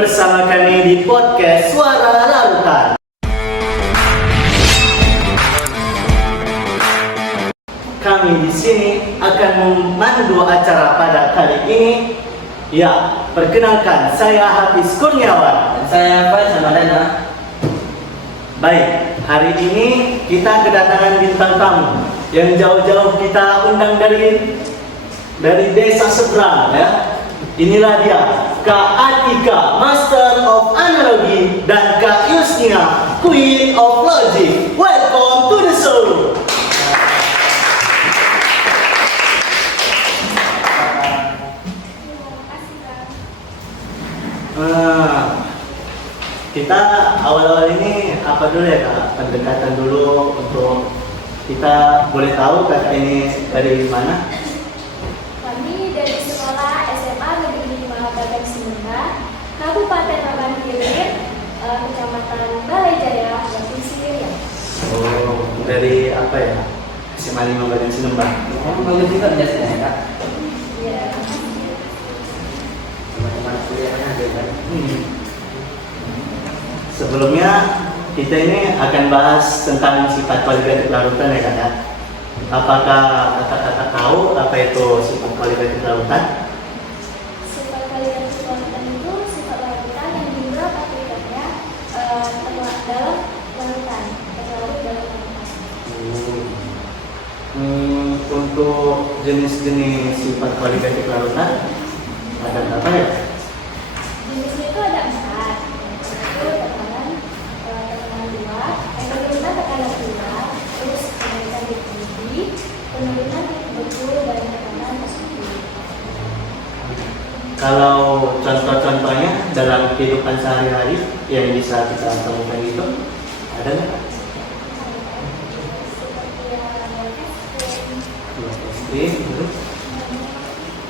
bersama kami di podcast Suara Lautan. Kami di sini akan memandu acara pada kali ini. Ya, perkenalkan, saya Hafiz Kurniawan. Dan saya Faiz Ramadana. Baik, hari ini kita kedatangan bintang tamu yang jauh-jauh kita undang dari desa seberang, ya. Inilah dia, Kak Atika, Master of Analogi, dan Kak Yusnia, Queen of Logic. Welcome to the show. Kita awal-awal ini apa dulu ya Kak? Pendekatan dulu untuk kita boleh tahu Kakak ini dari mana? Kami dari sekolah SMA Negeri 5 Bagan Sinunda, Kabupaten Tabanan Hilir, Kecamatan Balai Jaya, Provinsi Riau. Oh, dari apa ya? SMA 5 Bagan Sinunda. Bagus juga biasanya Kak. Iya. Teman-teman kuliahnya ada kan? Sebelumnya kita ini akan bahas tentang sifat kualitatif larutan ya Kak. Apakah Kakak tahu apa itu sifat kualitatif larutan? Sifat kualitatif larutan itu sifat larutan yang jumlah partikelnya dalam larutan, terlarut dalam larutan. Untuk jenis-jenis sifat kualitatif larutan ada berapa ya? Jenisnya itu ada 4. Penurunan tekanan luar, terus kenaikan tinggi, penurunan betul dan tekanan positif. Kalau contoh-contohnya dalam kehidupan sehari-hari yang bisa kita temukan itu ada nggak? Seperti Listrik, terus?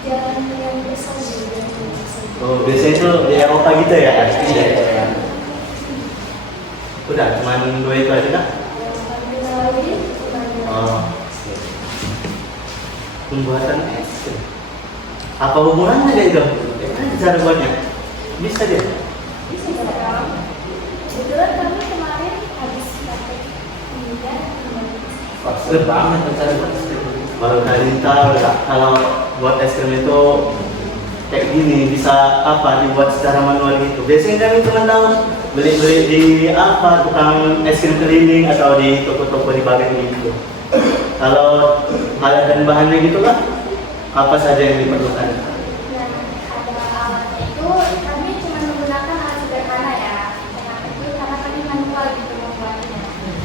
jalan yang bersalju dan yang bersalju. Oh, biasanya itu di Eropa gitu ya kan? Iya. Udah, cuman 2 itu aja Kak? Oh, oke. Pembuatan es krim. Apa hubungannya dia itu? Cara buatnya? Bisa dia? Bisa sekarang. Kebetulan kami kemarin habis praktek kemudian Wah, seru banget cara buat es krim. Baru kali tahu Kak, kalau buat es krim itu kayak gini, bisa apa dibuat secara manual gitu. Biasanya kami cuma tahu beli-beli di apa tukang es krim keliling atau di toko-toko di Bagan gitu. Kalau alat dan bahannya gitu Kak, apa saja yang diperlukan? nah, ada alatnya itu kami cuma menggunakan alat sederhana ya. Kenapa itu? Karena kami manual gitu membuatnya.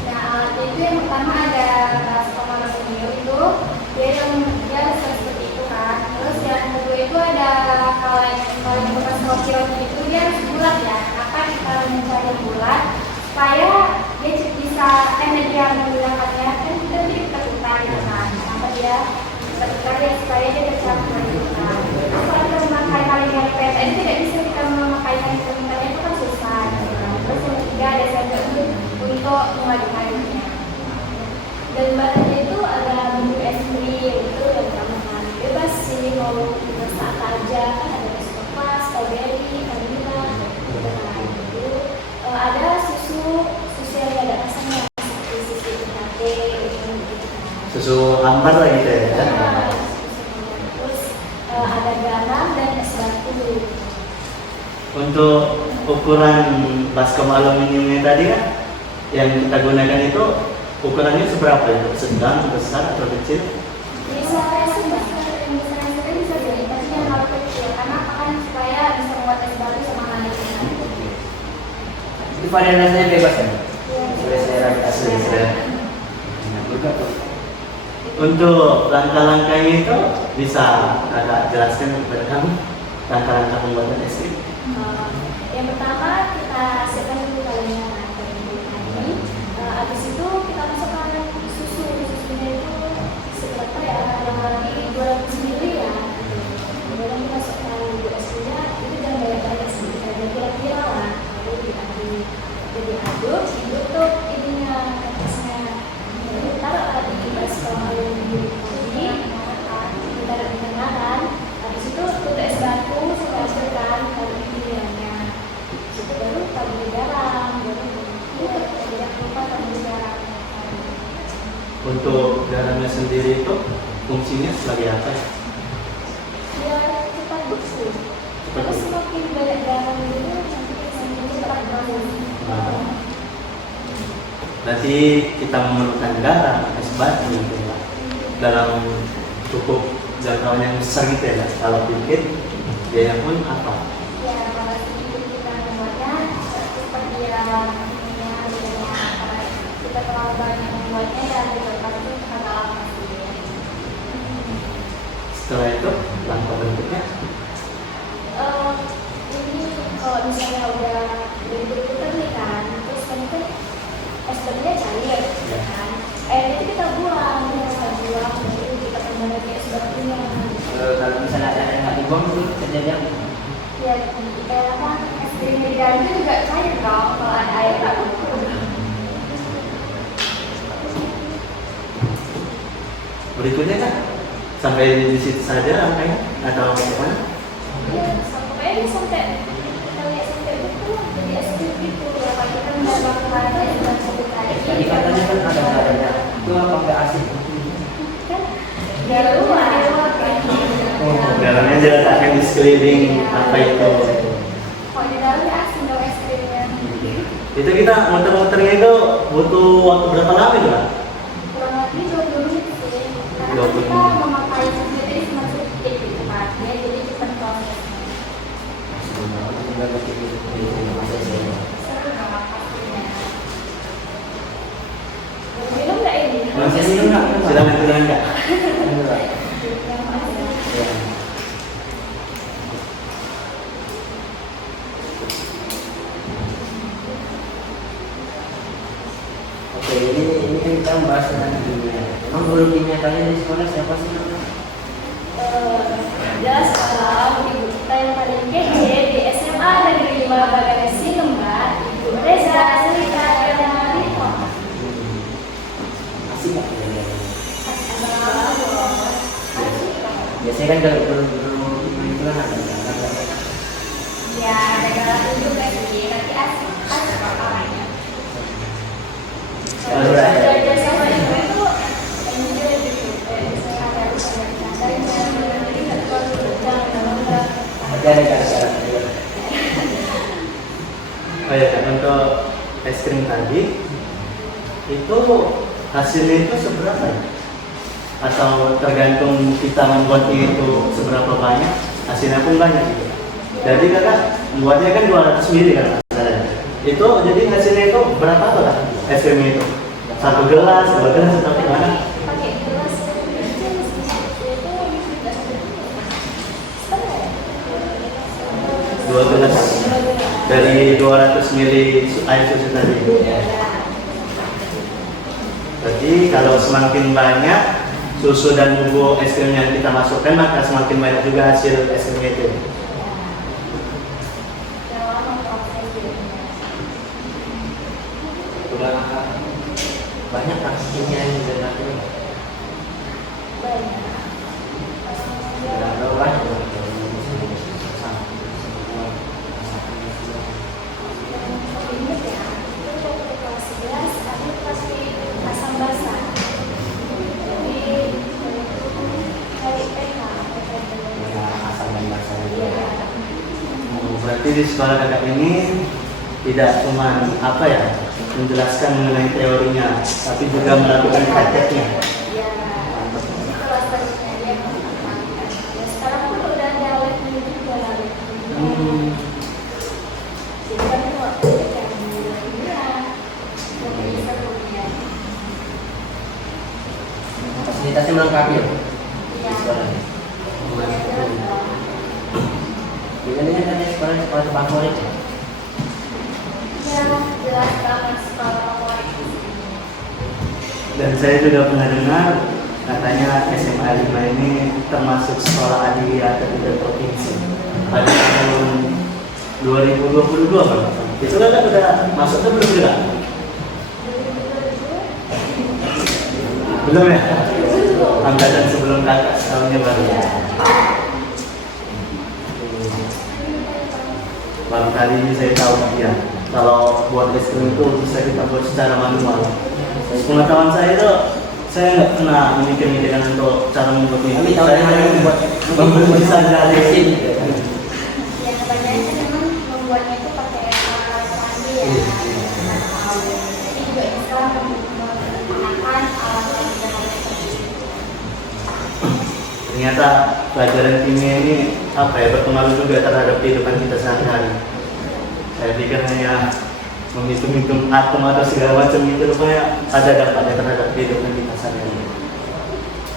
Nah, alatnya itu yang pertama ada baskom aluminium itu, dia seperti itu kan. Terus yang kedua itu ada kaleng bekas roti itu dia bulat ya. Kenapa kita mencari bulat? Supaya dia bisa media menggunakannya kan kita diputar gitu kan. Kenapa dia diputar ya supaya dia tercampur gitu kan. Kalau kita memakai kaleng yang pendek itu tidak bisa kita memakai kaleng yang itu kan susah gitu kan. Terus yang ketiga ada sendok untuk mengaduk-aduknya. Dan bahannya itu ada bumbu es krim itu yang kamu kan bebas sih mau masak apa aja kan ada coklat, strawberry, vanilla, gitu kan. Itu ada susu yang ada rasanya seperti susu latte gitu. Susu ambar lah gitu ya? Nah, terus ada garam dan es batu. Untuk ukuran baskom aluminiumnya tadi kan, yang kita gunakan itu ukurannya seberapa itu? Sedang, besar, atau kecil? Bisa yang besar bisa jadi, tapi yang harus kecil karena akan supaya bisa membuat es batu sama manis. Itu varian rasanya bebas ya? Iya. Selera kita Selera. Enak juga tuh. Untuk langkah-langkahnya itu bisa Kakak jelaskan kepada kami langkah-langkah pembuatan es krim? Yang pertama kita siapkan dulu kalengnya tadi. Habis itu kita masukkan susunya itu seberapa ya? Di 200 ml ya. Kemudian kita masukkan bubuk esnya itu jangan banyak-banyak sih, kita kira-kira lah. Lalu diaduk, ditutup ininya kertasnya. Lalu taruh di baskom aluminium tadi, kita di tengah kan. Habis itu tutup es batu supaya kan kalau ini ya. itu fungsinya sebagai apa ya? Biar cepat busuk. Cepat Terus busuk. semakin banyak garam dulu, nanti semakin cepat bagus. Nah, berarti kita memerlukan garam, es batu gitu ya, dalam cukup jangkauan yang besar gitu ya. Kalau sedikit, biaya pun apa? Ya, kalau sedikit kita membuatnya, cepat dia ininya, harganya apa. Kita terlalu banyak membuatnya, ya juga pasti agak lama sih. Setelah itu, langkah berikutnya. Ini kalau misalnya udah betul-betul nih kan, terus kan itu es batunya cair, Ya. kan? Airnya itu kita buang, baru kita tambah lagi es batunya. Kalau misalnya ada yang nggak dibuang itu kejadian Ya, kayak apa? Es krim di dalam itu juga cair dong, kalau ada air tak Berikutnya kan sampai di situ saja langkahnya atau bagaimana? ya, sampai ini sampai kita lihat sampai betul jadi es krim gitu. Ya, kalau kita menambahkan es batu tadi, tadi katanya kan ada garamnya itu apa nggak asik kan dari luar kan. Garamnya diletakkan di sekeliling apa itu? Kalau di dalamnya asin dong es krimnya. Itu kita muter-muternya itu butuh waktu berapa lama itu Kak? Kurang lebih 20 menit sih. Karena 20 kita menit. memakai sendiri cuma sedikit gitu kan. Ya, jadi cepat proses. nggak ngerti itu masa saya Seru banget pastinya. Minum nggak ini? Masih minum nggak? Sudah menentukan enggak? Yang mana? Ya. Oke, ini kan kita membahas tentang kimia. Emang guru kimia kalian di sekolah siapa sih? Jelas kalau ibu kita yang paling kece di SMA Negeri 5 Bagasi Lembah, Ibu Reza Cerita Marito. Asik nggak? Biasanya kan kalau guru kimia itu kan ada Ya, ada galaknya juga sih, tapi asik kok orangnya. Kalau belajar sama ibu itu enjoy gitu, misalnya ada urusan dari jadi nggak terlalu jangan ada gara-gara. Oh ya Kak, untuk es krim tadi itu hasilnya itu seberapa ya? Atau tergantung kita membuatnya itu seberapa banyak, hasilnya pun banyak gitu. Jadi Kakak buatnya kan 200 ml kan masalahnya. Itu jadi hasilnya itu berapa tuh Kak es krimnya itu? 1 gelas, 2 gelas atau gimana? pakai gelas yang kecil itu juga setengah ya? 2 gelas dari 200 ml air susu tadi. Jadi kalau semakin banyak susu dan bubuk es krim yang kita masukkan, maka semakin banyak juga hasil es krimnya itu. Udah banyak aksinya yang dilakukan. Udah banyak. Asam dan basah. Berarti di sekolah Kakak ini tidak cuma apa ya menjelaskan mengenai teorinya, tapi juga melakukan prakteknya. Sekarang pun udah ada alatnya juga lah. Jadi kan itu waktu itu kayak bisa kemudian. Fasilitasnya melengkapi ya? Iya. Di sekolah. Biasanya kan sekolah favorit ya? Ya, jelas banget sekolah favorit di sini. Dan saya juga pernah dengar katanya SMA 5 ini termasuk sekolah adiliyah ketiga provinsi pada tahun 2022 Pak. Itu Kakak udah masuk atau belum juga? Belum ya? Angkatan sebelum Kakak setahunnya baru. Baru kali ini saya tahu ya, kalau buat es krim itu bisa kita buat secara manual. Pengetahuan saya itu saya nggak pernah memikirkan untuk cara membuat Kami mimpi. tahu Saya cara hanya membuat membuat saja dari mesin. Ya kebanyakan kan memang membuatnya itu pakai alat mandi ya. Jadi juga bisa menggunakan alat yang seperti itu. Ternyata pelajaran kimia ini apa ya, berpengaruh juga terhadap kehidupan kita sehari-hari. Saya pikir hanya menghitung-hitung atom atau segala macam itu, rupanya ada dampaknya terhadap kehidupan kita sehari-hari.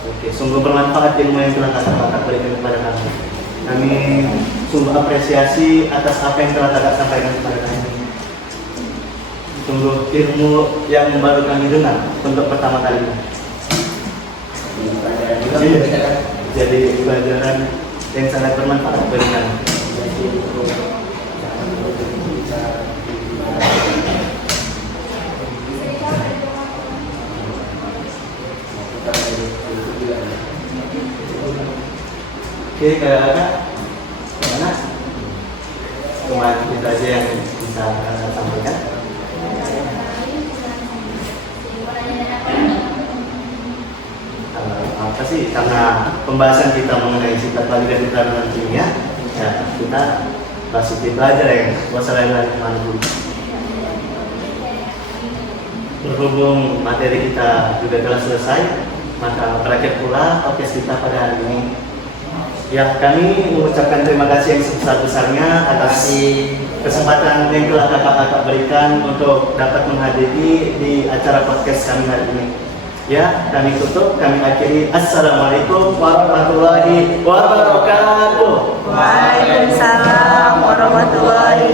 Oke, sungguh bermanfaat ilmu yang telah kakak berikan kepada kami. Kami sungguh apresiasi atas apa yang telah kakak sampaikan kepada kami. Sungguh ilmu yang baru kami dengar untuk pertama kalinya. Juga kita kan Jadi pelajaran yang sangat bermanfaat bagi kami. jadi untuk jangan bisa Bisa dijawab dari rumah. kita juga. Oke, kakak, gimana? Cuma itu aja yang bisa kakak sampaikan. Apa sih, karena pembahasan kita mengenai sifat balik dan kandungan kimia, ya kita bahas itu aja ya. Wassalamualaikum. Berhubung materi kita juga telah selesai, maka berakhir pula podcast kita pada hari ini. Ya, kami mengucapkan terima kasih yang sebesar-besarnya atas kesempatan yang telah kakak-kakak berikan untuk dapat menghadiri di acara podcast kami hari ini. Ya, kami tutup, kami akhiri. Assalamualaikum warahmatullahi wabarakatuh. Waalaikumsalam warahmatullahi